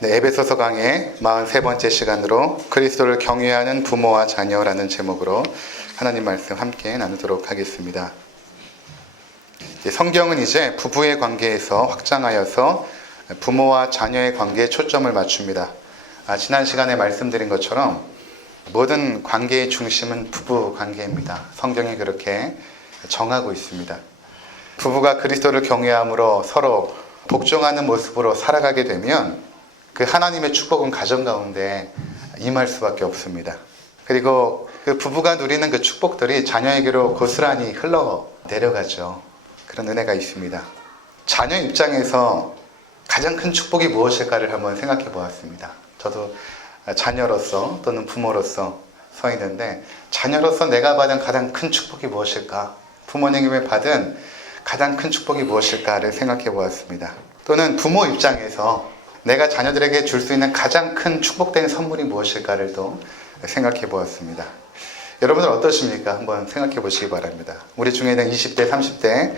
네, 에베소서 강의 43번째 시간으로 그리스도를 경외하는 부모와 자녀라는 제목으로 하나님 말씀 함께 나누도록 하겠습니다. 성경은 이제 부부의 관계에서 확장하여서 부모와 자녀의 관계에 초점을 맞춥니다. 지난 시간에 말씀드린 것처럼 모든 관계의 중심은 부부 관계입니다. 성경이 그렇게 정하고 있습니다. 부부가 그리스도를 경외함으로 서로 복종하는 모습으로 살아가게 되면 그 하나님의 축복은 가정 가운데 임할 수밖에 없습니다. 그리고 그 부부가 누리는 그 축복들이 자녀에게로 고스란히 흘러 내려가죠. 그런 은혜가 있습니다. 자녀 입장에서 가장 큰 축복이 무엇일까를 한번 생각해 보았습니다. 저도 자녀로서 또는 부모로서 서 있는데, 자녀로서 내가 받은 가장 큰 축복이 무엇일까? 부모님이 받은 가장 큰 축복이 무엇일까를 생각해 보았습니다. 또는 부모 입장에서 내가 자녀들에게 줄 수 있는 가장 큰 축복된 선물이 무엇일까를 또 생각해 보았습니다. 여러분들 어떠십니까? 한번 생각해 보시기 바랍니다. 우리 중에는 20대, 30대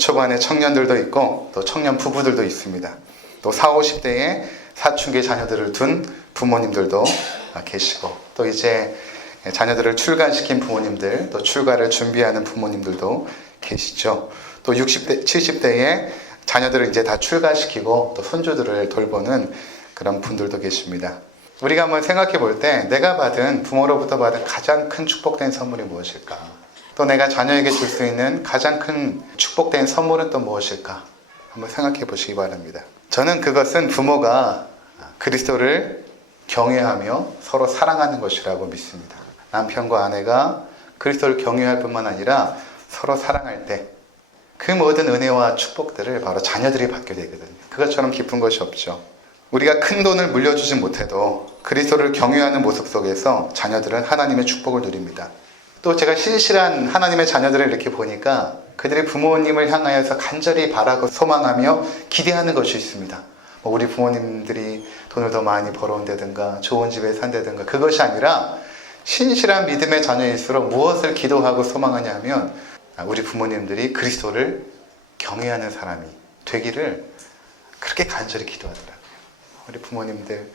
초반의 청년들도 있고 또 청년 부부들도 있습니다. 또 40, 50대에 사춘기 자녀들을 둔 부모님들도 계시고, 또 이제 자녀들을 출가시킨 부모님들, 또 출가를 준비하는 부모님들도 계시죠. 또 60대, 70대에 자녀들을 이제 다 출가시키고 또 손주들을 돌보는 그런 분들도 계십니다. 우리가 한번 생각해 볼 때 내가 받은, 부모로부터 받은 가장 큰 축복된 선물이 무엇일까? 또 내가 자녀에게 줄 수 있는 가장 큰 축복된 선물은 또 무엇일까? 한번 생각해 보시기 바랍니다. 저는 그것은 부모가 그리스도를 경외하며 서로 사랑하는 것이라고 믿습니다. 남편과 아내가 그리스도를 경외할 뿐만 아니라 서로 사랑할 때 그 모든 은혜와 축복들을 바로 자녀들이 받게 되거든요. 그것처럼 기쁜 것이 없죠. 우리가 큰 돈을 물려주지 못해도 그리스도를 경외하는 모습 속에서 자녀들은 하나님의 축복을 누립니다. 또 제가 신실한 하나님의 자녀들을 이렇게 보니까 그들이 부모님을 향하여서 간절히 바라고 소망하며 기대하는 것이 있습니다. 우리 부모님들이 돈을 더 많이 벌어온다든가 좋은 집에 산다든가, 그것이 아니라 신실한 믿음의 자녀일수록 무엇을 기도하고 소망하냐 하면 우리 부모님들이 그리스도를 경외하는 사람이 되기를 그렇게 간절히 기도하더라고요. 우리 부모님들,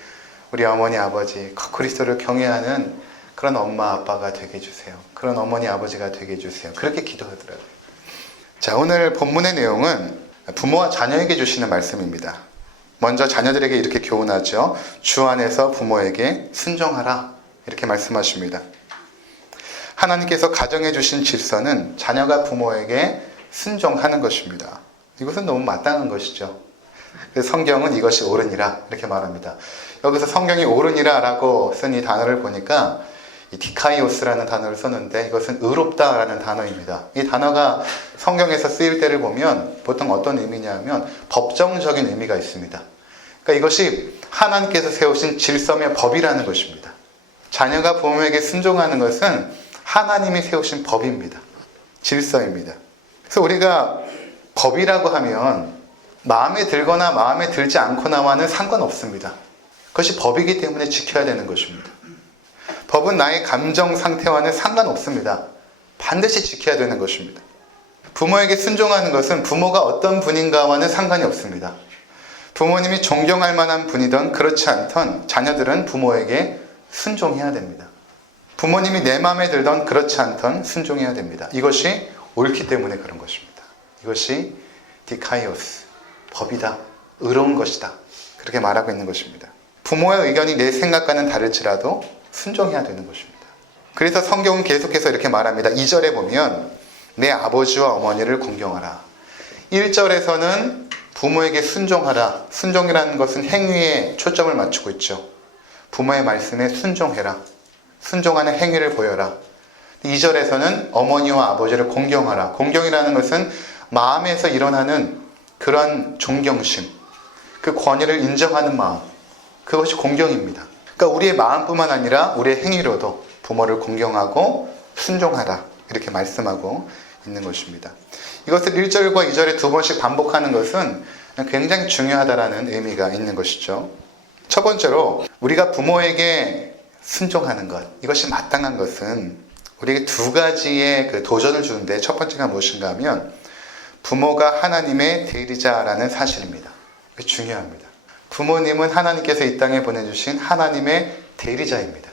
우리 어머니 아버지 그리스도를 경외하는 그런 엄마 아빠가 되게 해주세요. 그런 어머니 아버지가 되게 해주세요. 그렇게 기도하더라고요. 자, 오늘 본문의 내용은 부모와 자녀에게 주시는 말씀입니다. 먼저 자녀들에게 이렇게 교훈하죠. 주 안에서 부모에게 순종하라, 이렇게 말씀하십니다. 하나님께서 가정해 주신 질서는 자녀가 부모에게 순종하는 것입니다. 이것은 너무 마땅한 것이죠. 그래서 성경은 이것이 옳으니라 이렇게 말합니다. 여기서 성경이 옳으니라 라고 쓴 이 단어를 보니까 이 디카이오스라는 단어를 썼는데, 이것은 의롭다라는 단어입니다. 이 단어가 성경에서 쓰일 때를 보면 보통 어떤 의미냐면 법정적인 의미가 있습니다. 그러니까 이것이 하나님께서 세우신 질서의 법이라는 것입니다. 자녀가 부모에게 순종하는 것은 하나님이 세우신 법입니다. 질서입니다. 그래서 우리가 법이라고 하면 마음에 들거나 마음에 들지 않거나와는 상관없습니다. 그것이 법이기 때문에 지켜야 되는 것입니다. 법은 나의 감정 상태와는 상관없습니다. 반드시 지켜야 되는 것입니다. 부모에게 순종하는 것은 부모가 어떤 분인가와는 상관이 없습니다. 부모님이 존경할 만한 분이든 그렇지 않든 자녀들은 부모에게 순종해야 됩니다. 부모님이 내 마음에 들던 그렇지 않던 순종해야 됩니다. 이것이 옳기 때문에 그런 것입니다. 이것이 디카이오스, 법이다, 의로운 것이다, 그렇게 말하고 있는 것입니다. 부모의 의견이 내 생각과는 다를지라도 순종해야 되는 것입니다. 그래서 성경은 계속해서 이렇게 말합니다. 2절에 보면 내 아버지와 어머니를 공경하라. 1절에서는 부모에게 순종하라. 순종이라는 것은 행위에 초점을 맞추고 있죠. 부모의 말씀에 순종해라. 순종하는 행위를 보여라. 2절에서는 어머니와 아버지를 공경하라. 공경이라는 것은 마음에서 일어나는 그런 존경심, 그 권위를 인정하는 마음, 그것이 공경입니다. 그러니까 우리의 마음뿐만 아니라 우리의 행위로도 부모를 공경하고 순종하라, 이렇게 말씀하고 있는 것입니다. 이것을 1절과 2절에 두 번씩 반복하는 것은 굉장히 중요하다라는 의미가 있는 것이죠. 첫 번째로 우리가 부모에게 순종하는 것, 이것이 마땅한 것은 우리에게 두 가지의 그 도전을 주는데, 첫 번째가 무엇인가 하면 부모가 하나님의 대리자라는 사실입니다. 중요합니다. 부모님은 하나님께서 이 땅에 보내주신 하나님의 대리자입니다.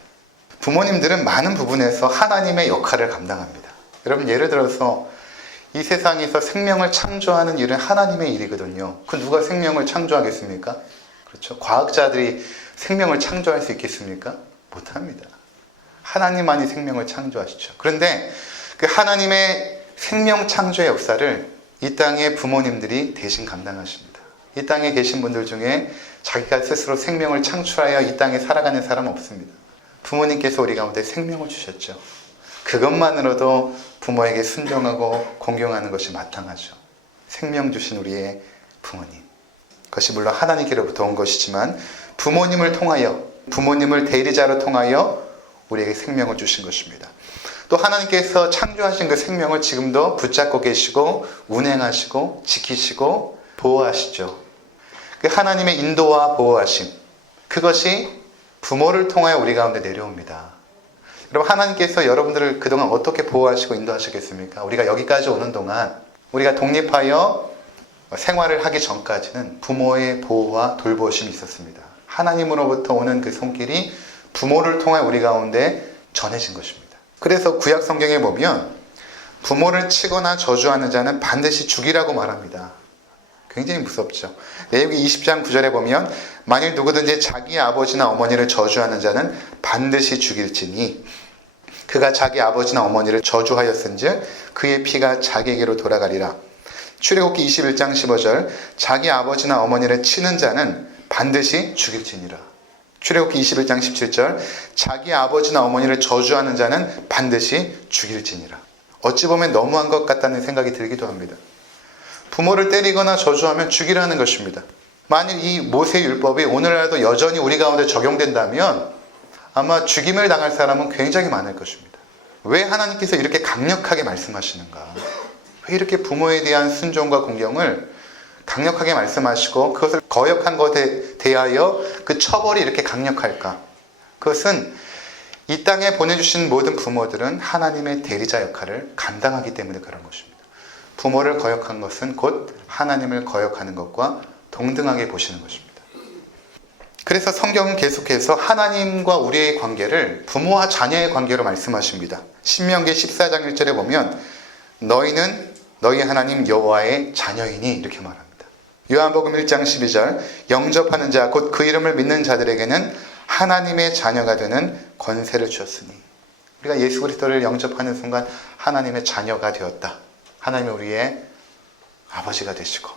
부모님들은 많은 부분에서 하나님의 역할을 감당합니다. 여러분, 예를 들어서 이 세상에서 생명을 창조하는 일은 하나님의 일이거든요. 그 누가 생명을 창조하겠습니까? 그렇죠. 과학자들이 생명을 창조할 수 있겠습니까? 못합니다. 하나님만이 생명을 창조하시죠. 그런데 그 하나님의 생명 창조의 역사를 이 땅의 부모님들이 대신 감당하십니다. 이 땅에 계신 분들 중에 자기가 스스로 생명을 창출하여 이 땅에 살아가는 사람은 없습니다. 부모님께서 우리 가운데 생명을 주셨죠. 그것만으로도 부모에게 순종하고 공경하는 것이 마땅하죠. 생명 주신 우리의 부모님. 그것이 물론 하나님께로부터 온 것이지만 부모님을 통하여, 부모님을 대리자로 통하여 우리에게 생명을 주신 것입니다. 또 하나님께서 창조하신 그 생명을 지금도 붙잡고 계시고 운행하시고 지키시고 보호하시죠. 그 하나님의 인도와 보호하심, 그것이 부모를 통하여 우리 가운데 내려옵니다. 여러분, 하나님께서 여러분들을 그동안 어떻게 보호하시고 인도하시겠습니까? 우리가 여기까지 오는 동안 우리가 독립하여 생활을 하기 전까지는 부모의 보호와 돌보심이 있었습니다. 하나님으로부터 오는 그 손길이 부모를 통해 우리 가운데 전해진 것입니다. 그래서 구약 성경에 보면 부모를 치거나 저주하는 자는 반드시 죽이라고 말합니다. 굉장히 무섭죠. 레위기 20장 9절에 보면 만일 누구든지 자기 아버지나 어머니를 저주하는 자는 반드시 죽일지니 그가 자기 아버지나 어머니를 저주하였은즉 그의 피가 자기에게로 돌아가리라. 출애굽기 21장 15절 자기 아버지나 어머니를 치는 자는 반드시 죽일지니라. 출애굽기 21장 17절 자기 아버지나 어머니를 저주하는 자는 반드시 죽일지니라. 어찌 보면 너무한 것 같다는 생각이 들기도 합니다. 부모를 때리거나 저주하면 죽이라는 것입니다. 만일 이 모세율법이 오늘날도 여전히 우리 가운데 적용된다면 아마 죽임을 당할 사람은 굉장히 많을 것입니다. 왜 하나님께서 이렇게 강력하게 말씀하시는가? 왜 이렇게 부모에 대한 순종과 공경을 강력하게 말씀하시고 그것을 거역한 것에 대하여 그 처벌이 이렇게 강력할까? 그것은 이 땅에 보내주신 모든 부모들은 하나님의 대리자 역할을 감당하기 때문에 그런 것입니다. 부모를 거역한 것은 곧 하나님을 거역하는 것과 동등하게 보시는 것입니다. 그래서 성경은 계속해서 하나님과 우리의 관계를 부모와 자녀의 관계로 말씀하십니다. 신명기 14장 1절에 보면 너희는 너희 하나님 여호와의 자녀이니 이렇게 말합니다. 요한복음 1장 12절 영접하는 자 곧 그 이름을 믿는 자들에게는 하나님의 자녀가 되는 권세를 주었으니 우리가 예수 그리스도를 영접하는 순간 하나님의 자녀가 되었다. 하나님이 우리의 아버지가 되시고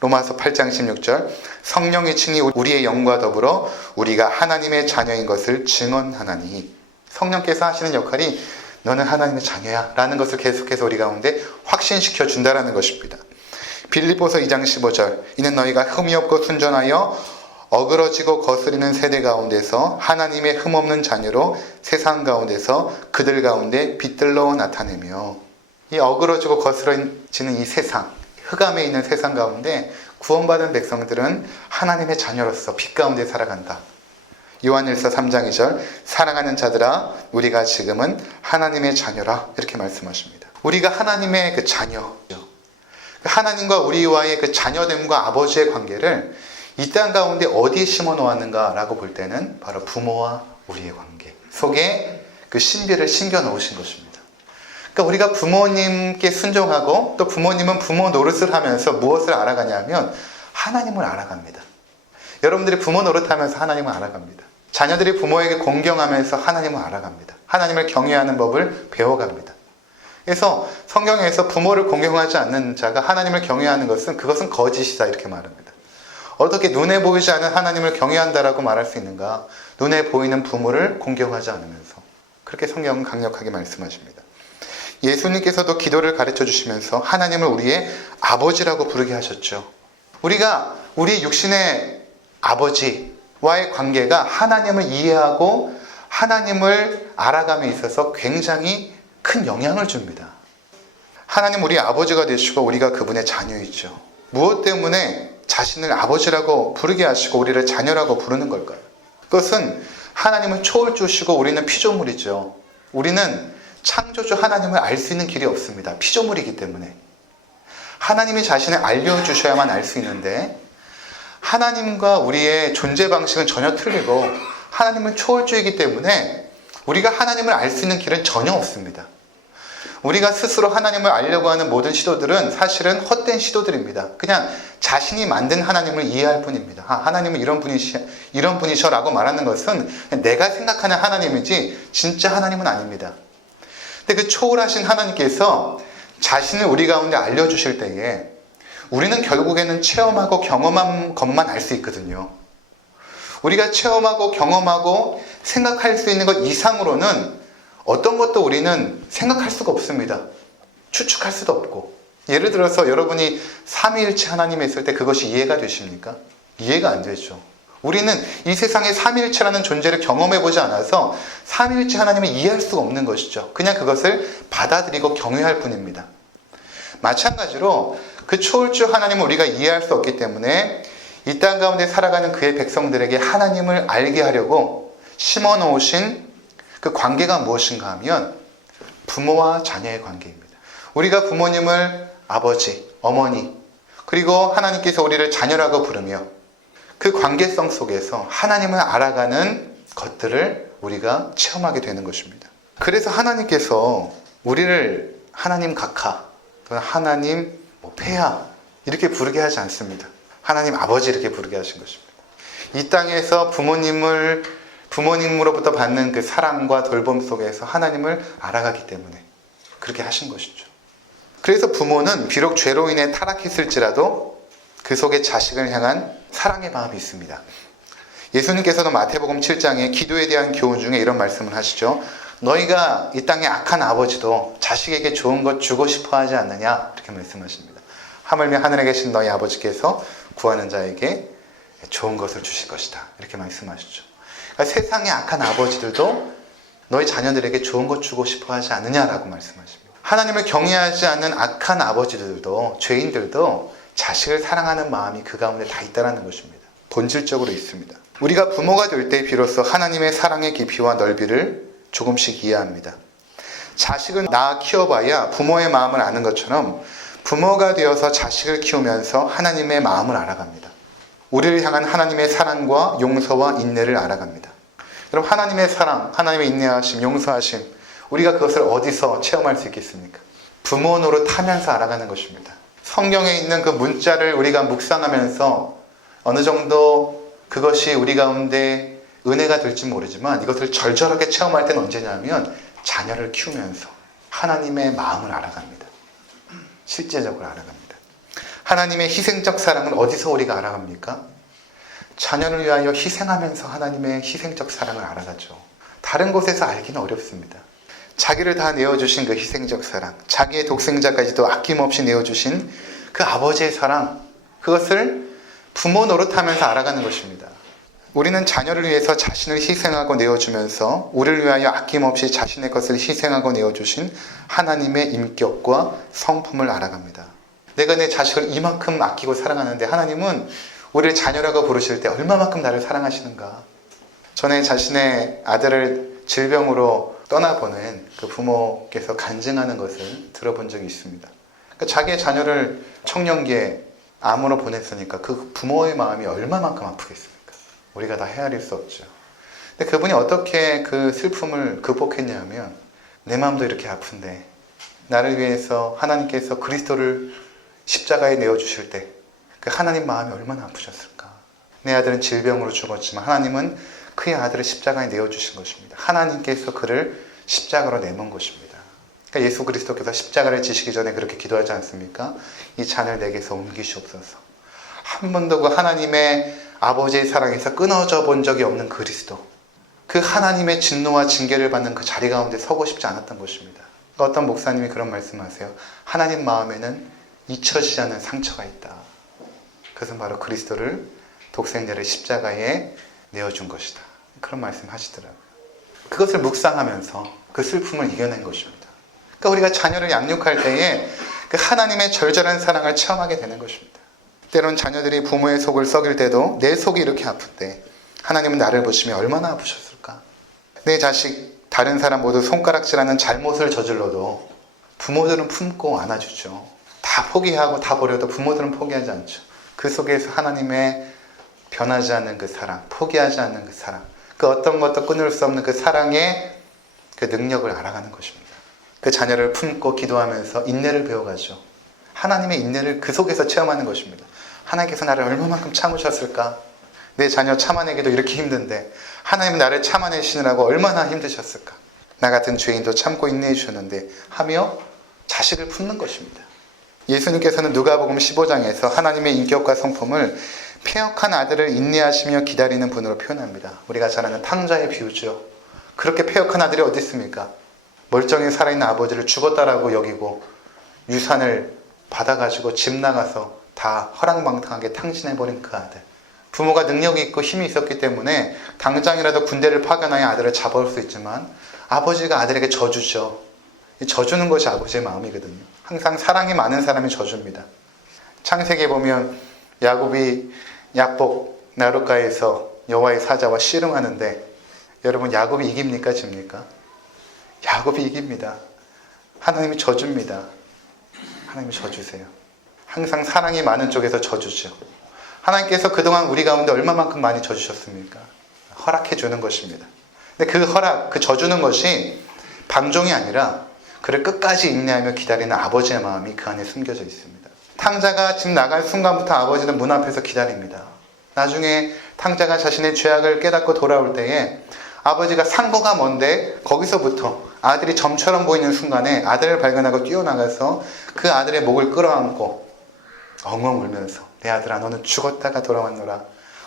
로마서 8장 16절 성령이 친히 우리의 영과 더불어 우리가 하나님의 자녀인 것을 증언하나니 성령께서 하시는 역할이 너는 하나님의 자녀야 라는 것을 계속해서 우리 가운데 확신시켜 준다라는 것입니다. 빌립보서 2장 15절 이는 너희가 흠이 없고 순전하여 어그러지고 거스리는 세대 가운데서 하나님의 흠없는 자녀로 세상 가운데서 그들 가운데 빛들로 나타내며 이 어그러지고 거스러지는 이 세상 흑암에 있는 세상 가운데 구원받은 백성들은 하나님의 자녀로서 빛 가운데 살아간다. 요한일서 3장 2절 사랑하는 자들아 우리가 지금은 하나님의 자녀라 이렇게 말씀하십니다. 우리가 하나님의 그 자녀, 하나님과 우리와의 그 자녀됨과 아버지의 관계를 이 땅 가운데 어디에 심어 놓았는가 라고 볼 때는 바로 부모와 우리의 관계 속에 그 신비를 심겨 놓으신 것입니다. 그러니까 우리가 부모님께 순종하고 또 부모님은 부모 노릇을 하면서 무엇을 알아가냐면 하나님을 알아갑니다. 여러분들이 부모 노릇하면서 하나님을 알아갑니다. 자녀들이 부모에게 공경하면서 하나님을 알아갑니다. 하나님을 경외하는 법을 배워갑니다. 그래서 성경에서 부모를 공경하지 않는 자가 하나님을 경외하는 그것은 거짓이다 이렇게 말합니다. 어떻게 눈에 보이지 않는 하나님을 경외한다라고 말할 수 있는가? 눈에 보이는 부모를 공경하지 않으면서 그렇게 성경은 강력하게 말씀하십니다. 예수님께서도 기도를 가르쳐 주시면서 하나님을 우리의 아버지라고 부르게 하셨죠. 우리가 우리 육신의 아버지와의 관계가 하나님을 이해하고 하나님을 알아감에 있어서 굉장히 큰 영향을 줍니다. 하나님 우리 아버지가 되시고 우리가 그분의 자녀이죠. 무엇 때문에 자신을 아버지라고 부르게 하시고 우리를 자녀라고 부르는 걸까요? 그것은 하나님을 초월주시고 우리는 피조물이죠. 우리는 창조주 하나님을 알 수 있는 길이 없습니다. 피조물이기 때문에. 하나님이 자신을 알려주셔야만 알 수 있는데 하나님과 우리의 존재 방식은 전혀 틀리고 하나님은 초월주이기 때문에 우리가 하나님을 알 수 있는 길은 전혀 없습니다. 우리가 스스로 하나님을 알려고 하는 모든 시도들은 사실은 헛된 시도들입니다. 그냥 자신이 만든 하나님을 이해할 뿐입니다. 하나님은 이런 분이셔라고 말하는 것은 내가 생각하는 하나님이지 진짜 하나님은 아닙니다. 근데 그 초월하신 하나님께서 자신을 우리 가운데 알려주실 때에 우리는 결국에는 체험하고 경험한 것만 알 수 있거든요. 우리가 체험하고 경험하고 생각할 수 있는 것 이상으로는 어떤 것도 우리는 생각할 수가 없습니다. 추측할 수도 없고. 예를 들어서 여러분이 삼위일체 하나님이 있을 때 그것이 이해가 되십니까? 이해가 안 되죠. 우리는 이 세상에 삼위일체라는 존재를 경험해보지 않아서 삼위일체 하나님을 이해할 수가 없는 것이죠. 그냥 그것을 받아들이고 경외할 뿐입니다. 마찬가지로 그 초월주 하나님을 우리가 이해할 수 없기 때문에 이 땅 가운데 살아가는 그의 백성들에게 하나님을 알게 하려고 심어놓으신 그 관계가 무엇인가 하면 부모와 자녀의 관계입니다. 우리가 부모님을 아버지, 어머니, 그리고 하나님께서 우리를 자녀라고 부르며 그 관계성 속에서 하나님을 알아가는 것들을 우리가 체험하게 되는 것입니다. 그래서 하나님께서 우리를 하나님 각하, 또는 하나님 폐하 이렇게 부르게 하지 않습니다. 하나님 아버지 이렇게 부르게 하신 것입니다. 이 땅에서 부모님으로부터 받는 그 사랑과 돌봄 속에서 하나님을 알아가기 때문에 그렇게 하신 것이죠. 그래서 부모는 비록 죄로 인해 타락했을지라도 그 속에 자식을 향한 사랑의 마음이 있습니다. 예수님께서도 마태복음 7장에 기도에 대한 교훈 중에 이런 말씀을 하시죠. 너희가 이 땅의 악한 아버지도 자식에게 좋은 것 주고 싶어 하지 않느냐 이렇게 말씀하십니다. 하물며 하늘에 계신 너희 아버지께서 구하는 자에게 좋은 것을 주실 것이다 이렇게 말씀하시죠. 그러니까 세상의 악한 아버지들도 너희 자녀들에게 좋은 것 주고 싶어 하지 않느냐라고 말씀하십니다. 하나님을 경외하지 않는 악한 아버지들도 죄인들도 자식을 사랑하는 마음이 그 가운데 다 있다는 것입니다. 본질적으로 있습니다. 우리가 부모가 될 때 비로소 하나님의 사랑의 깊이와 넓이를 조금씩 이해합니다. 자식은 낳아 키워봐야 부모의 마음을 아는 것처럼 부모가 되어서 자식을 키우면서 하나님의 마음을 알아갑니다. 우리를 향한 하나님의 사랑과 용서와 인내를 알아갑니다. 여러분, 하나님의 사랑, 하나님의 인내하심, 용서하심, 우리가 그것을 어디서 체험할 수 있겠습니까? 부모 노릇하면서 알아가는 것입니다. 성경에 있는 그 문자를 우리가 묵상하면서 어느 정도 그것이 우리 가운데 은혜가 될지 모르지만 이것을 절절하게 체험할 때는 언제냐면 자녀를 키우면서 하나님의 마음을 알아갑니다. 실제적으로 알아갑니다. 하나님의 희생적 사랑은 어디서 우리가 알아갑니까? 자녀를 위하여 희생하면서 하나님의 희생적 사랑을 알아가죠. 다른 곳에서 알기는 어렵습니다. 자기를 다 내어주신 그 희생적 사랑, 자기의 독생자까지도 아낌없이 내어주신 그 아버지의 사랑, 그것을 부모 노릇하면서 알아가는 것입니다. 우리는 자녀를 위해서 자신을 희생하고 내어주면서 우리를 위하여 아낌없이 자신의 것을 희생하고 내어주신 하나님의 인격과 성품을 알아갑니다. 내가 내 자식을 이만큼 아끼고 사랑하는데 하나님은 우리를 자녀라고 부르실 때 얼마만큼 나를 사랑하시는가. 전에 자신의 아들을 질병으로 떠나보낸 그 부모께서 간증하는 것을 들어본 적이 있습니다. 그러니까 자기의 자녀를 청년기에 암으로 보냈으니까 그 부모의 마음이 얼마만큼 아프겠습니까? 우리가 다 헤아릴 수 없죠. 근데 그분이 어떻게 그 슬픔을 극복했냐면 내 마음도 이렇게 아픈데 나를 위해서 하나님께서 그리스도를 십자가에 내어주실 때 그 하나님 마음이 얼마나 아프셨을까. 내 아들은 질병으로 죽었지만 하나님은 그의 아들을 십자가에 내어주신 것입니다. 하나님께서 그를 십자가로 내몬 것입니다. 그러니까 예수 그리스도께서 십자가를 지시기 전에 그렇게 기도하지 않습니까? 이 잔을 내게서 옮기시옵소서. 한 번도 그 하나님의 아버지의 사랑에서 끊어져 본 적이 없는 그리스도, 그 하나님의 진노와 징계를 받는 그 자리 가운데 서고 싶지 않았던 것입니다. 어떤 목사님이 그런 말씀하세요. 하나님 마음에는 잊혀지지 않는 상처가 있다. 그것은 바로 그리스도를 독생자를 십자가에 내어준 것이다. 그런 말씀 하시더라고요. 그것을 묵상하면서 그 슬픔을 이겨낸 것입니다. 그러니까 우리가 자녀를 양육할 때에 그 하나님의 절절한 사랑을 체험하게 되는 것입니다. 때론 자녀들이 부모의 속을 썩일 때도 내 속이 이렇게 아플 때 하나님은 나를 보시며 얼마나 아프셨을까. 내 자식, 다른 사람 모두 손가락질하는 잘못을 저질러도 부모들은 품고 안아주죠. 다 포기하고 다 버려도 부모들은 포기하지 않죠. 그 속에서 하나님의 변하지 않는 그 사랑, 포기하지 않는 그 사랑, 그 어떤 것도 끊을 수 없는 그 사랑의 그 능력을 알아가는 것입니다. 그 자녀를 품고 기도하면서 인내를 배워가죠. 하나님의 인내를 그 속에서 체험하는 것입니다. 하나님께서 나를 얼마만큼 참으셨을까? 내 자녀 참아내기도 이렇게 힘든데 하나님은 나를 참아내시느라고 얼마나 힘드셨을까? 나 같은 죄인도 참고 인내해 주셨는데 하며 자식을 품는 것입니다. 예수님께서는 누가복음 15장에서 하나님의 인격과 성품을 패역한 아들을 인내하시며 기다리는 분으로 표현합니다. 우리가 잘 아는 탕자의 비유죠. 그렇게 패역한 아들이 어디 있습니까? 멀쩡히 살아있는 아버지를 죽었다라고 여기고 유산을 받아가지고 집 나가서 다 허랑방탕하게 탕진해버린 그 아들. 부모가 능력이 있고 힘이 있었기 때문에 당장이라도 군대를 파견하여 아들을 잡아올 수 있지만 아버지가 아들에게 져주죠. 져주는 것이 아버지의 마음이거든요. 항상 사랑이 많은 사람이 져줍니다. 창세기에 보면 야곱이 야복 나룻가에서 여호와의 사자와 씨름하는데 여러분 야곱이 이깁니까 집니까? 야곱이 이깁니다. 하나님이 져줍니다. 하나님이 져주세요. 항상 사랑이 많은 쪽에서 져주죠. 하나님께서 그동안 우리 가운데 얼마만큼 많이 져주셨습니까? 허락해 주는 것입니다. 근데 그 허락, 그 져주는 것이 방종이 아니라 그를 끝까지 인내하며 기다리는 아버지의 마음이 그 안에 숨겨져 있습니다. 탕자가 집 나갈 순간부터 아버지는 문 앞에서 기다립니다. 나중에 탕자가 자신의 죄악을 깨닫고 돌아올 때에 아버지가 상고가 먼데 거기서부터 아들이 점처럼 보이는 순간에 아들을 발견하고 뛰어나가서 그 아들의 목을 끌어안고 엉엉 울면서 내 아들아 너는 죽었다가 돌아왔노라.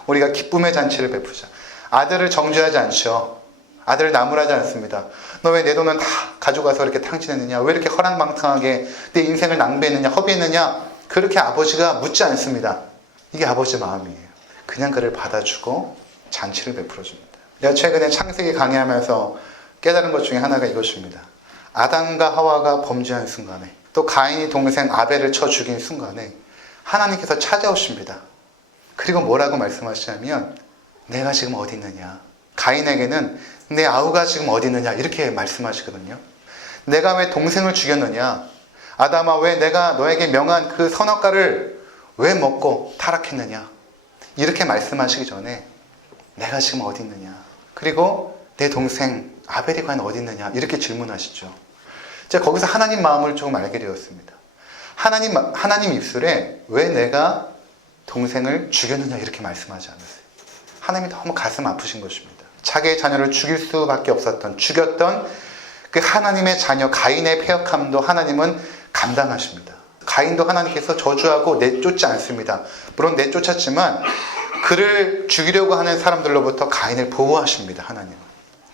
우리가 기쁨의 잔치를 베푸자. 아들을 정죄하지 않죠. 아들을 나무라지 않습니다. 너 왜 내 돈은 다 가져가서 이렇게 탕진했느냐? 왜 이렇게 허랑방탕하게 내 인생을 낭비했느냐? 허비했느냐? 그렇게 아버지가 묻지 않습니다. 이게 아버지의 마음이에요. 그냥 그를 받아주고 잔치를 베풀어줍니다. 내가 최근에 창세기 강의하면서 깨달은 것 중에 하나가 이것입니다. 아담과 하와가 범죄한 순간에 또 가인이 동생 아벨을 쳐 죽인 순간에 하나님께서 찾아오십니다. 그리고 뭐라고 말씀하시냐면 내가 지금 어디 있느냐. 가인에게는 내 아우가 지금 어디 있느냐 이렇게 말씀하시거든요. 내가 왜 동생을 죽였느냐. 아담아 왜 내가 너에게 명한 그 선악과를 왜 먹고 타락했느냐. 이렇게 말씀하시기 전에 내가 지금 어디 있느냐. 그리고 내 동생 아벨이 과연 어디 있느냐 이렇게 질문하시죠. 제가 거기서 하나님 마음을 조금 알게 되었습니다. 하나님 입술에 왜 내가 동생을 죽였느냐 이렇게 말씀하지 않았어요. 하나님이 너무 가슴 아프신 것입니다. 자기의 자녀를 죽일 수밖에 없었던 죽였던 그 하나님의 자녀 가인의 패역함도 하나님은 감당하십니다. 가인도 하나님께서 저주하고 내쫓지 않습니다. 물론 내쫓았지만 그를 죽이려고 하는 사람들로부터 가인을 보호하십니다. 하나님은.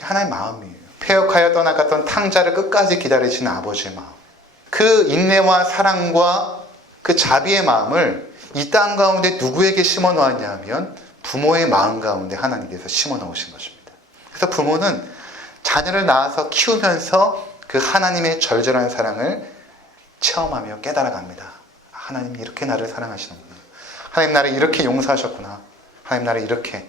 하나님의 마음이에요. 패역하여 떠나갔던 탕자를 끝까지 기다리시는 아버지의 마음. 그 인내와 사랑과 그 자비의 마음을 이 땅 가운데 누구에게 심어 놓았냐 하면 부모의 마음 가운데 하나님께서 심어 놓으신 것입니다. 그래서 부모는 자녀를 낳아서 키우면서 그 하나님의 절절한 사랑을 체험하며 깨달아갑니다. 하나님이 이렇게 나를 사랑하시는구나. 하나님 나를 이렇게 용서하셨구나. 하나님 나를 이렇게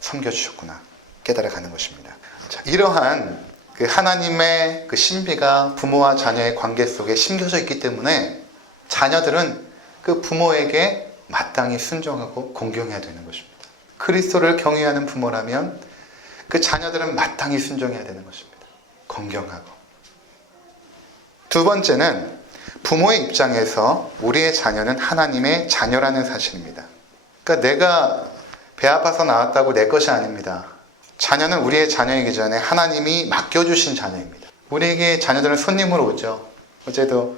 섬겨주셨구나. 깨달아가는 것입니다. 자, 이러한 그 하나님의 그 신비가 부모와 자녀의 관계 속에 심겨져 있기 때문에 자녀들은 그 부모에게 마땅히 순종하고 공경해야 되는 것입니다. 그리스도를 경외하는 부모라면 그 자녀들은 마땅히 순종해야 되는 것입니다. 공경하고. 두 번째는 부모의 입장에서 우리의 자녀는 하나님의 자녀라는 사실입니다. 그러니까 내가 배 아파서 낳았다고 내 것이 아닙니다. 자녀는 우리의 자녀이기 전에 하나님이 맡겨주신 자녀입니다. 우리에게 자녀들은 손님으로 오죠. 어제도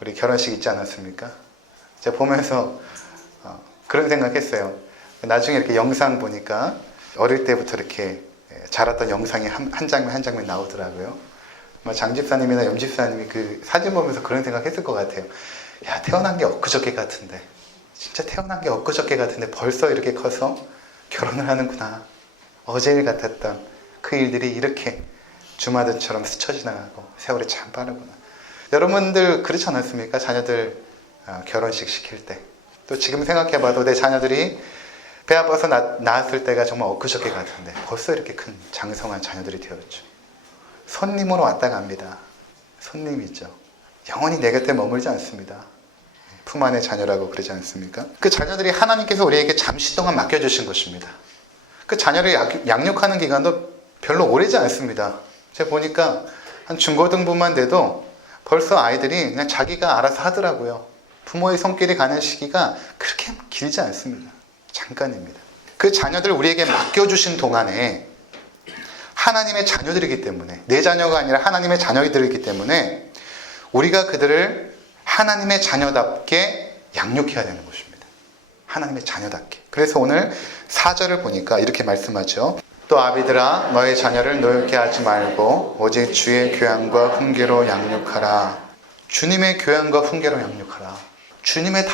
우리 결혼식 있지 않았습니까? 제가 보면서 그런 생각했어요. 나중에 이렇게 영상 보니까 어릴 때부터 이렇게 자랐던 영상이 한 장면 한 장면 나오더라고요. 장 집사님이나 염 집사님이 그 사진 보면서 그런 생각했을 것 같아요. 야, 태어난 게 엊그저께 같은데, 진짜 태어난 게 엊그저께 같은데 벌써 이렇게 커서 결혼을 하는구나. 어제 일 같았던 그 일들이 이렇게 주마등처럼 스쳐 지나가고 세월이 참 빠르구나. 여러분들 그렇지 않았습니까? 자녀들 결혼식 시킬 때. 또 지금 생각해봐도 내 자녀들이 배 아파서 낳았을 때가 정말 엊그저께 같은데 벌써 이렇게 큰 장성한 자녀들이 되었죠. 손님으로 왔다 갑니다. 손님이죠. 영원히 내 곁에 머물지 않습니다. 품 안의 자녀라고 그러지 않습니까? 그 자녀들이 하나님께서 우리에게 잠시 동안 맡겨주신 것입니다. 그 자녀를 양육하는 기간도 별로 오래지 않습니다. 제가 보니까 한 중고등부만 돼도 벌써 아이들이 그냥 자기가 알아서 하더라고요. 부모의 손길이 가는 시기가 그렇게 길지 않습니다. 잠깐입니다. 그 자녀들 우리에게 맡겨주신 동안에 하나님의 자녀들이기 때문에, 내 자녀가 아니라 하나님의 자녀들이기 때문에 우리가 그들을 하나님의 자녀답게 양육해야 되는 것입니다. 하나님의 자녀답게. 그래서 오늘 4절을 보니까 이렇게 말씀하죠. 또 아비들아 너의 자녀를 노엽게 하지 말고 오직 주의 교양과 훈계로 양육하라. 주님의 교양과 훈계로 양육하라. 주님의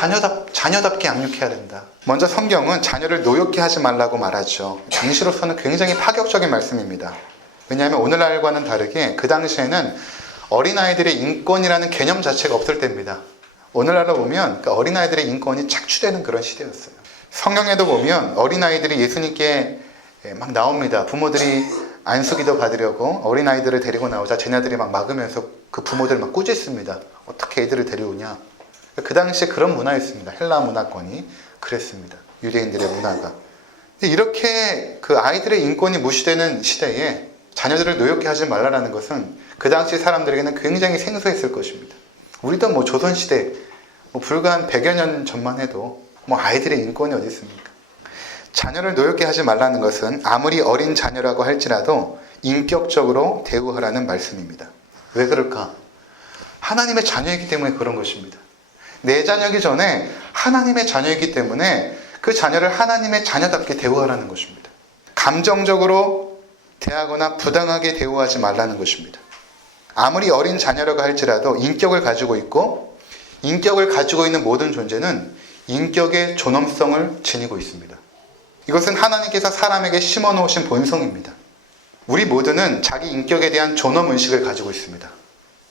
자녀답게 양육해야 된다. 먼저 성경은 자녀를 노엽게 하지 말라고 말하죠. 당시로서는 굉장히 파격적인 말씀입니다. 왜냐하면 오늘날과는 다르게 그 당시에는 어린아이들의 인권이라는 개념 자체가 없을 때입니다. 오늘날로 보면 그 어린아이들의 인권이 착취되는 그런 시대였어요. 성경에도 보면 어린아이들이 예수님께 막 나옵니다. 부모들이 안수기도 받으려고 어린아이들을 데리고 나오자 쟤네들이 막 막으면서 그 부모들 막 꾸짖습니다. 어떻게 애들을 데려오냐. 그 당시에 그런 문화였습니다. 헬라 문화권이 그랬습니다. 유대인들의 문화가. 이렇게 그 아이들의 인권이 무시되는 시대에 자녀들을 노엽게 하지 말라라는 것은 그 당시 사람들에게는 굉장히 생소했을 것입니다. 우리도 뭐 조선시대 불과 한 100여 년 전만 해도 아이들의 인권이 어디 있습니까? 자녀를 노엽게 하지 말라는 것은 아무리 어린 자녀라고 할지라도 인격적으로 대우하라는 말씀입니다. 왜 그럴까? 하나님의 자녀이기 때문에 그런 것입니다. 내 자녀이기 전에 하나님의 자녀이기 때문에 그 자녀를 하나님의 자녀답게 대우하라는 것입니다. 감정적으로 대하거나 부당하게 대우하지 말라는 것입니다. 아무리 어린 자녀라고 할지라도 인격을 가지고 있고 인격을 가지고 있는 모든 존재는 인격의 존엄성을 지니고 있습니다. 이것은 하나님께서 사람에게 심어놓으신 본성입니다. 우리 모두는 자기 인격에 대한 존엄의식을 가지고 있습니다.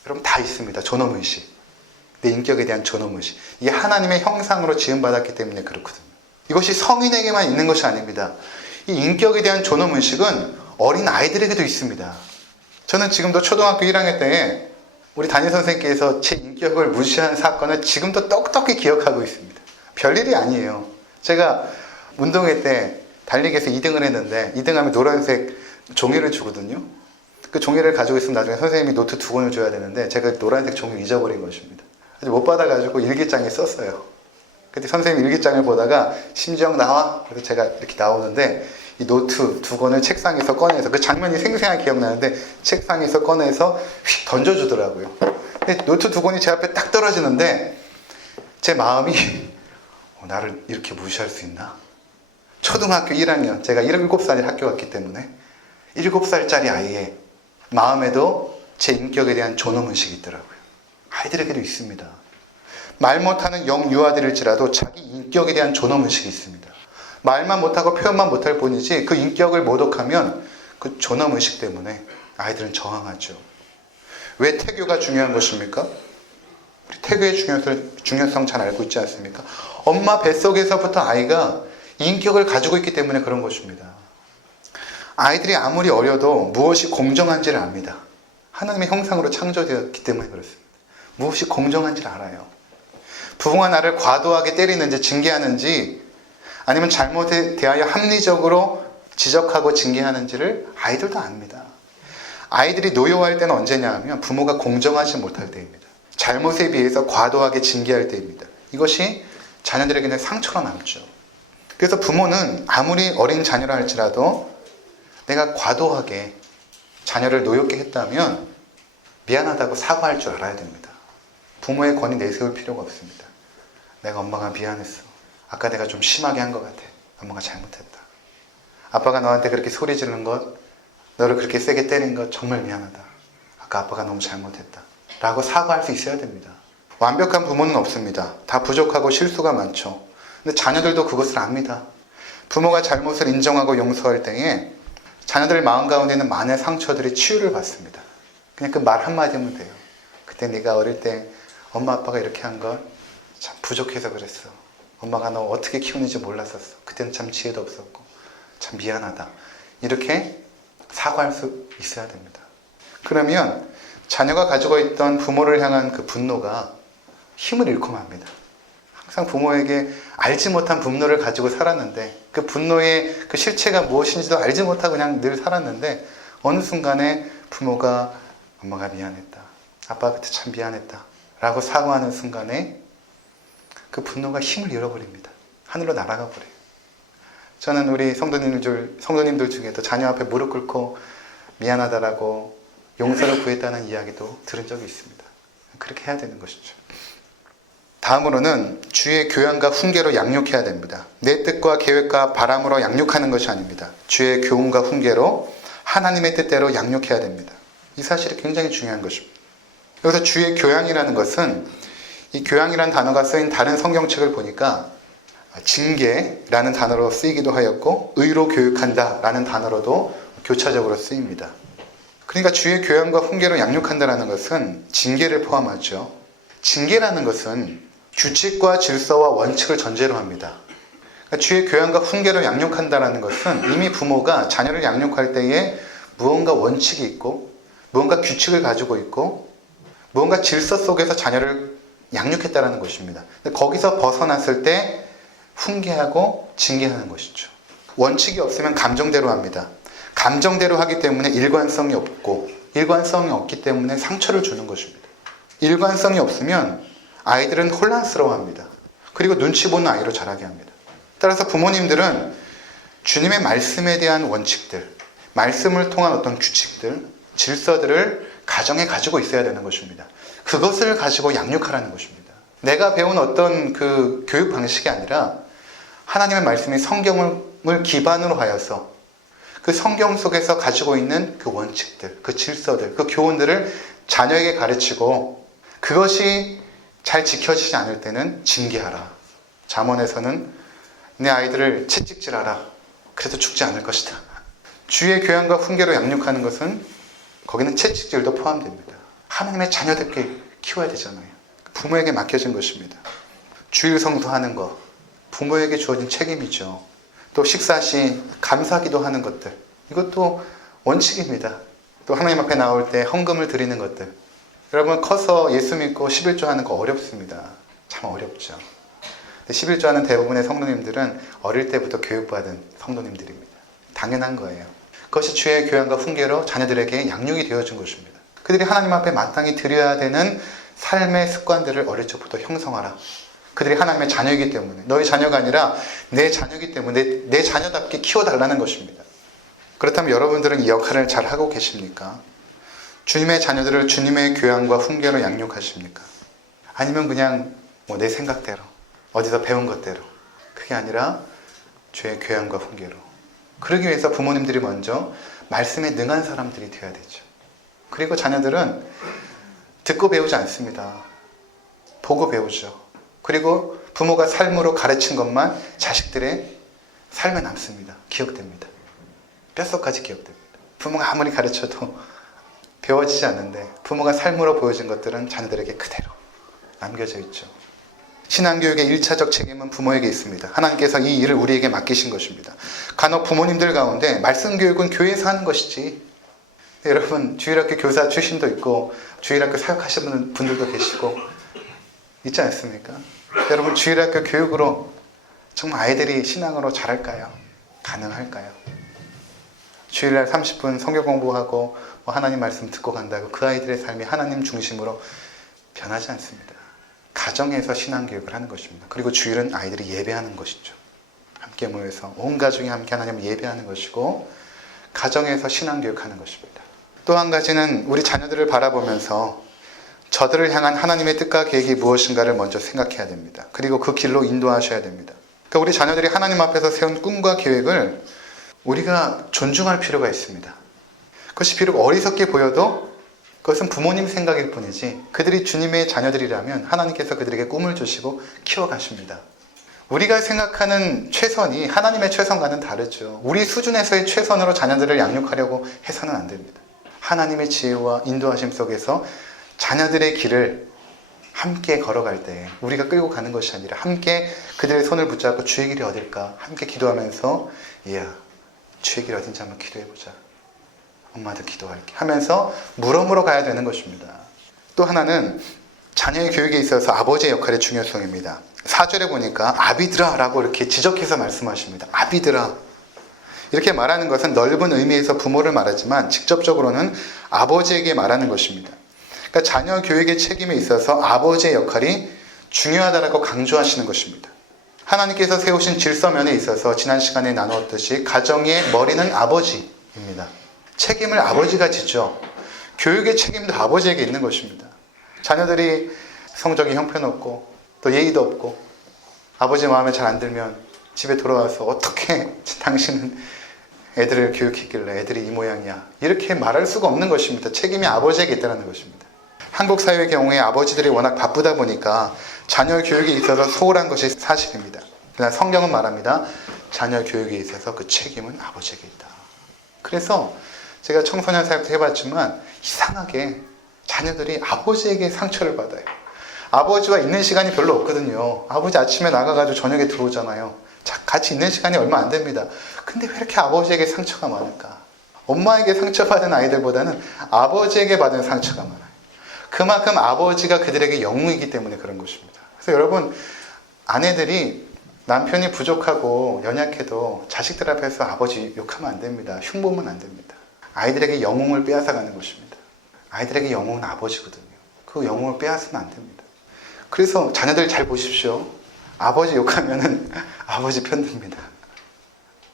여러분 다 있습니다. 존엄의식. 내 인격에 대한 존엄의식. 이게 하나님의 형상으로 지음받았기 때문에 그렇거든요. 이것이 성인에게만 있는 것이 아닙니다. 이 인격에 대한 존엄의식은 어린 아이들에게도 있습니다. 저는 지금도 초등학교 1학년 때에 우리 담임선생님께서 제 인격을 무시한 사건을 지금도 똑똑히 기억하고 있습니다. 별일이 아니에요. 제가 운동회 때 달리기에서 2등을 했는데 2등하면 노란색 종이를 주거든요. 그 종이를 가지고 있으면 나중에 선생님이 노트 2권을 줘야 되는데 제가 노란색 종이를 잊어버린 것입니다. 못 받아가지고 일기장에 썼어요. 근데 선생님 일기장을 보다가 심지영 나와. 그래서 제가 이렇게 나오는데 이 노트 2권을 책상에서 꺼내서 그 장면이 생생하게 기억나는데 책상에서 꺼내서 휙 던져주더라고요. 근데 노트 2권이 제 앞에 딱 떨어지는데 제 마음이 나를 이렇게 무시할 수 있나? 초등학교 1학년, 제가 7살에 학교 갔기 때문에 7살짜리 아이의 마음에도 제 인격에 대한 존엄의식이 있더라고요. 아이들에게도 있습니다. 말 못하는 영유아들일지라도 자기 인격에 대한 존엄의식이 있습니다. 말만 못하고 표현만 못할 뿐이지 그 인격을 모독하면 그 존엄의식 때문에 아이들은 저항하죠. 왜 태교가 중요한 것입니까? 우리 태교의 중요성 잘 알고 있지 않습니까? 엄마 뱃속에서부터 아이가 인격을 가지고 있기 때문에 그런 것입니다. 아이들이 아무리 어려도 무엇이 공정한지를 압니다. 하나님의 형상으로 창조되었기 때문에 그렇습니다. 무엇이 공정한지를 알아요. 부모가 나를 과도하게 때리는지 징계하는지 아니면 잘못에 대하여 합리적으로 지적하고 징계하는지를 아이들도 압니다. 아이들이 노여워할 때는 언제냐 하면 부모가 공정하지 못할 때입니다. 잘못에 비해서 과도하게 징계할 때입니다. 이것이 자녀들에게는 상처가 남죠. 그래서 부모는 아무리 어린 자녀라 할지라도 내가 과도하게 자녀를 노엽게 했다면 미안하다고 사과할 줄 알아야 됩니다. 부모의 권위 내세울 필요가 없습니다. 내가 엄마가 미안했어. 아까 내가 좀 심하게 한 것 같아. 엄마가 잘못했다. 아빠가 너한테 그렇게 소리 지르는 것, 너를 그렇게 세게 때린 것 정말 미안하다. 아까 아빠가 너무 잘못했다. 라고 사과할 수 있어야 됩니다. 완벽한 부모는 없습니다. 다 부족하고 실수가 많죠. 근데 자녀들도 그것을 압니다. 부모가 잘못을 인정하고 용서할 때에 자녀들 마음 가운데 있는 많은 상처들이 치유를 받습니다. 그냥 그 말 한마디면 돼요. 그때 네가 어릴 때 엄마 아빠가 이렇게 한 건 참 부족해서 그랬어. 엄마가 너 어떻게 키우는지 몰랐었어. 그때는 참 지혜도 없었고 참 미안하다. 이렇게 사과할 수 있어야 됩니다. 그러면 자녀가 가지고 있던 부모를 향한 그 분노가 힘을 잃고 맙니다. 항상 부모에게 알지 못한 분노를 가지고 살았는데 그 분노의 그 실체가 무엇인지도 알지 못하고 그냥 늘 살았는데 어느 순간에 부모가 엄마가 미안했다. 아빠 그때 참 미안했다. 라고 사과하는 순간에 그 분노가 힘을 잃어버립니다. 하늘로 날아가 버려요. 저는 우리 성도님들 중에도 자녀 앞에 무릎 꿇고 미안하다라고 용서를 구했다는 이야기도 들은 적이 있습니다. 그렇게 해야 되는 것이죠. 다음으로는 주의 교양과 훈계로 양육해야 됩니다. 내 뜻과 계획과 바람으로 양육하는 것이 아닙니다. 주의 교훈과 훈계로 하나님의 뜻대로 양육해야 됩니다. 이 사실이 굉장히 중요한 것입니다. 여기서 주의 교양이라는 것은 이 교양이라는 단어가 쓰인 다른 성경책을 보니까 징계라는 단어로 쓰이기도 하였고 의로 교육한다 라는 단어로도 교차적으로 쓰입니다. 그러니까 주의 교양과 훈계로 양육한다는 것은 징계를 포함하죠. 징계라는 것은 규칙과 질서와 원칙을 전제로 합니다. 그러니까 주의 교양과 훈계로 양육한다는 것은 이미 부모가 자녀를 양육할 때에 무언가 원칙이 있고 무언가 규칙을 가지고 있고 무언가 질서 속에서 자녀를 양육했다는 것입니다. 거기서 벗어났을 때 훈계하고 징계하는 것이죠. 원칙이 없으면 감정대로 합니다. 감정대로 하기 때문에 일관성이 없고 일관성이 없기 때문에 상처를 주는 것입니다. 일관성이 없으면 아이들은 혼란스러워합니다. 그리고 눈치 보는 아이로 자라게 합니다. 따라서 부모님들은 주님의 말씀에 대한 원칙들, 말씀을 통한 어떤 규칙들, 질서들을 가정에 가지고 있어야 되는 것입니다. 그것을 가지고 양육하라는 것입니다. 내가 배운 어떤 그 교육 방식이 아니라 하나님의 말씀이 성경을 기반으로 하여서 그 성경 속에서 가지고 있는 그 원칙들, 그 질서들, 그 교훈들을 자녀에게 가르치고 그것이 잘 지켜지지 않을 때는 징계하라. 잠언에서는 내 아이들을 채찍질하라. 그래도 죽지 않을 것이다. 주의 교양과 훈계로 양육하는 것은 거기는 채찍질도 포함됩니다. 하나님의 자녀답게 키워야 되잖아요. 부모에게 맡겨진 것입니다. 주일 성수하는 것, 부모에게 주어진 책임이죠. 또 식사 시 감사기도 하는 것들, 이것도 원칙입니다. 또 하나님 앞에 나올 때 헌금을 드리는 것들, 여러분 커서 예수 믿고 11조 하는 거 어렵습니다. 참 어렵죠. 11조 하는 대부분의 성도님들은 어릴 때부터 교육받은 성도님들입니다. 당연한 거예요. 그것이 주의 교양과 훈계로 자녀들에게 양육이 되어준 것입니다. 그들이 하나님 앞에 마땅히 드려야 되는 삶의 습관들을 어릴 적부터 형성하라. 그들이 하나님의 자녀이기 때문에, 너희 자녀가 아니라 내 자녀이기 때문에 내 자녀답게 키워달라는 것입니다. 그렇다면 여러분들은 이 역할을 잘 하고 계십니까? 주님의 자녀들을 주님의 교양과 훈계로 양육하십니까? 아니면 그냥 내 생각대로, 어디서 배운 것대로, 그게 아니라 주의 교양과 훈계로. 그러기 위해서 부모님들이 먼저 말씀에 능한 사람들이 되어야 되죠. 그리고 자녀들은 듣고 배우지 않습니다. 보고 배우죠. 그리고 부모가 삶으로 가르친 것만 자식들의 삶에 남습니다. 기억됩니다. 뼛속까지 기억됩니다. 부모가 아무리 가르쳐도 배워지지 않는데 부모가 삶으로 보여준 것들은 자녀들에게 그대로 남겨져 있죠. 신앙교육의 1차적 책임은 부모에게 있습니다. 하나님께서 이 일을 우리에게 맡기신 것입니다. 간혹 부모님들 가운데 말씀교육은 교회에서 하는 것이지, 여러분 주일학교 교사 출신도 있고 주일학교 사역하시는 분들도 계시고 있지 않습니까? 여러분 주일학교 교육으로 정말 아이들이 신앙으로 자랄까요? 가능할까요? 주일날 30분 성경 공부하고 하나님 말씀 듣고 간다고 그 아이들의 삶이 하나님 중심으로 변하지 않습니다. 가정에서 신앙교육을 하는 것입니다. 그리고 주일은 아이들이 예배하는 것이죠. 함께 모여서 온 가족이 함께 하나님을 예배하는 것이고 가정에서 신앙교육하는 것입니다. 또 한 가지는 우리 자녀들을 바라보면서 저들을 향한 하나님의 뜻과 계획이 무엇인가를 먼저 생각해야 됩니다. 그리고 그 길로 인도하셔야 됩니다. 그러니까 우리 자녀들이 하나님 앞에서 세운 꿈과 계획을 우리가 존중할 필요가 있습니다. 그것이 비록 어리석게 보여도 그것은 부모님 생각일 뿐이지 그들이 주님의 자녀들이라면 하나님께서 그들에게 꿈을 주시고 키워가십니다. 우리가 생각하는 최선이 하나님의 최선과는 다르죠. 우리 수준에서의 최선으로 자녀들을 양육하려고 해서는 안 됩니다. 하나님의 지혜와 인도하심 속에서 자녀들의 길을 함께 걸어갈 때 우리가 끌고 가는 것이 아니라 함께 그들의 손을 붙잡고 주의 길이 어딜까 함께 기도하면서 이야 주의 길이 어딘지 한번 기도해보자. 엄마도 기도할게 하면서 물어물어 가야 되는 것입니다. 또 하나는 자녀의 교육에 있어서 아버지의 역할의 중요성입니다. 4절에 보니까 아비들아 라고 이렇게 지적해서 말씀하십니다. 아비들아. 이렇게 말하는 것은 넓은 의미에서 부모를 말하지만 직접적으로는 아버지에게 말하는 것입니다. 그러니까 자녀 교육의 책임에 있어서 아버지의 역할이 중요하다라고 강조하시는 것입니다. 하나님께서 세우신 질서면에 있어서 지난 시간에 나누었듯이 가정의 머리는 아버지입니다. 책임을 아버지가 지죠. 교육의 책임도 아버지에게 있는 것입니다. 자녀들이 성적이 형편없고 또 예의도 없고 아버지 마음에 잘 안 들면 집에 돌아와서 어떻게 당신은 애들을 교육했길래 애들이 이 모양이야 이렇게 말할 수가 없는 것입니다. 책임이 아버지에게 있다는 것입니다. 한국 사회의 경우에 아버지들이 워낙 바쁘다 보니까 자녀 교육에 있어서 소홀한 것이 사실입니다. 그러나 성경은 말합니다. 자녀 교육에 있어서 그 책임은 아버지에게 있다. 그래서 제가 청소년 사역도 해봤지만 이상하게 자녀들이 아버지에게 상처를 받아요. 아버지와 있는 시간이 별로 없거든요. 아버지 아침에 나가가지고 저녁에 들어오잖아요. 같이 있는 시간이 얼마 안 됩니다. 근데 왜 이렇게 아버지에게 상처가 많을까? 엄마에게 상처받은 아이들보다는 아버지에게 받은 상처가 많아요. 그만큼 아버지가 그들에게 영웅이기 때문에 그런 것입니다. 그래서 여러분, 아내들이 남편이 부족하고 연약해도 자식들 앞에서 아버지 욕하면 안 됩니다. 흉보면 안 됩니다. 아이들에게 영웅을 빼앗아가는 것입니다. 아이들에게 영웅은 아버지거든요. 그 영웅을 빼앗으면 안 됩니다. 그래서 자녀들 잘 보십시오. 아버지 욕하면은 아버지 편듭니다.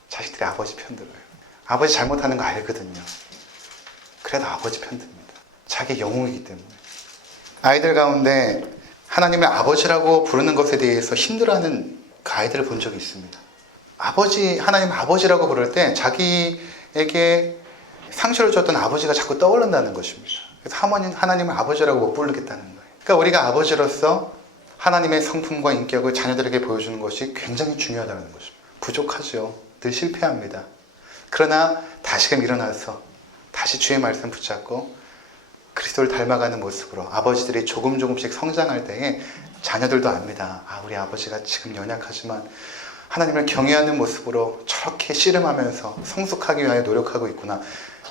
자식들이 아버지 편들어요. 아버지 잘못하는 거 알거든요. 그래도 아버지 편듭니다. 자기 영웅이기 때문에. 아이들 가운데 하나님을 아버지라고 부르는 것에 대해서 힘들어하는 그 아이들을 본 적이 있습니다. 하나님 아버지라고 부를 때 자기에게 상처를 줬던 아버지가 자꾸 떠오른다는 것입니다. 그래서 하나님을 아버지라고 못 부르겠다는 거예요. 그러니까 우리가 아버지로서 하나님의 성품과 인격을 자녀들에게 보여주는 것이 굉장히 중요하다는 것입니다. 부족하죠. 늘 실패합니다. 그러나 다시금 일어나서 다시 주의 말씀 붙잡고 그리스도를 닮아가는 모습으로 아버지들이 조금씩 성장할 때에 자녀들도 압니다. 우리 아버지가 지금 연약하지만 하나님을 경외하는 모습으로 저렇게 씨름하면서 성숙하기 위하여 노력하고 있구나.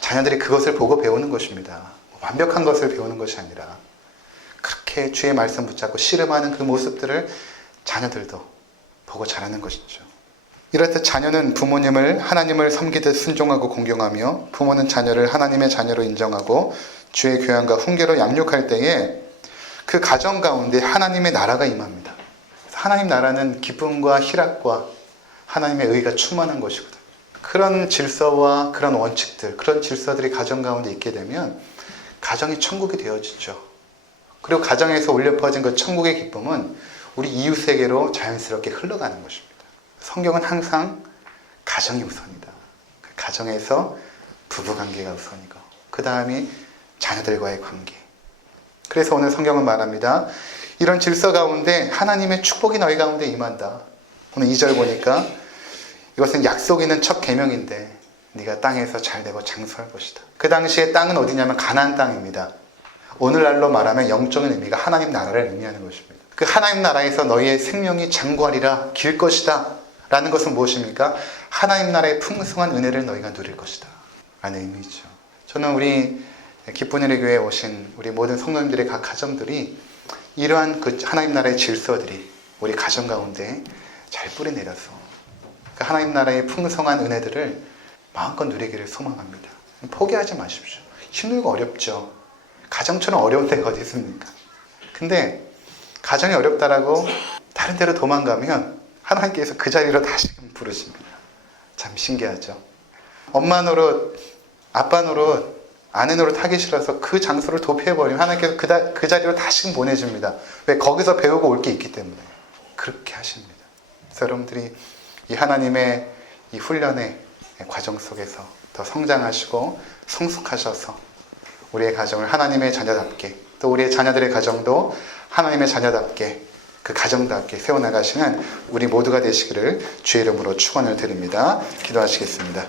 자녀들이 그것을 보고 배우는 것입니다. 완벽한 것을 배우는 것이 아니라 그렇게 주의 말씀 붙잡고 씨름하는 그 모습들을 자녀들도 보고 자라는 것이죠. 이럴 때 자녀는 부모님을 하나님을 섬기듯 순종하고 공경하며 부모는 자녀를 하나님의 자녀로 인정하고 주의 교양과 훈계로 양육할 때에 그 가정 가운데 하나님의 나라가 임합니다. 하나님 나라는 기쁨과 희락과 하나님의 의가 충만한 것이거든요. 그런 질서와 그런 원칙들, 그런 질서들이 가정 가운데 있게 되면 가정이 천국이 되어지죠. 그리고 가정에서 울려 퍼진 그 천국의 기쁨은 우리 이웃에게로 자연스럽게 흘러가는 것입니다. 성경은 항상 가정이 우선이다. 가정에서 부부관계가 우선이고 그 다음이 자녀들과의 관계. 그래서 오늘 성경은 말합니다. 이런 질서 가운데 하나님의 축복이 너희 가운데 임한다. 오늘 2절 보니까 이것은 약속 있는 첫 계명인데 네가 땅에서 잘되고 장수할 것이다. 그 당시에 땅은 어디냐면 가나안 땅입니다. 오늘날로 말하면 영적인 의미가 하나님 나라를 의미하는 것입니다. 그 하나님 나라에서 너희의 생명이 장구하리라 길 것이다 라는 것은 무엇입니까? 하나님 나라의 풍성한 은혜를 너희가 누릴 것이다 라는 의미죠. 저는 우리 기쁜일의 교회에 오신 우리 모든 성도님들의 각 가정들이 이러한 그 하나님 나라의 질서들이 우리 가정 가운데 잘 뿌리내려서 그 하나님 나라의 풍성한 은혜들을 마음껏 누리기를 소망합니다. 포기하지 마십시오. 힘들고 어렵죠. 가정처럼 어려운 데가 어디 있습니까? 근데 가정이 어렵다라고 다른 데로 도망가면 하나님께서 그 자리로 다시금 부르십니다. 참 신기하죠. 엄마 노릇, 아빠 노릇, 아내 노릇 하기 싫어서 그 장소를 도피해버리면 하나님께서 그 자리로 다시금 보내줍니다. 왜? 거기서 배우고 올 게 있기 때문에 그렇게 하십니다. 그래서 여러분들이 이 하나님의 이 훈련의 과정 속에서 더 성장하시고 성숙하셔서 우리의 가정을 하나님의 자녀답게 또 우리의 자녀들의 가정도 하나님의 자녀답게 그 가정답게 세워나가시는 우리 모두가 되시기를 주의 이름으로 축원을 드립니다. 기도하시겠습니다.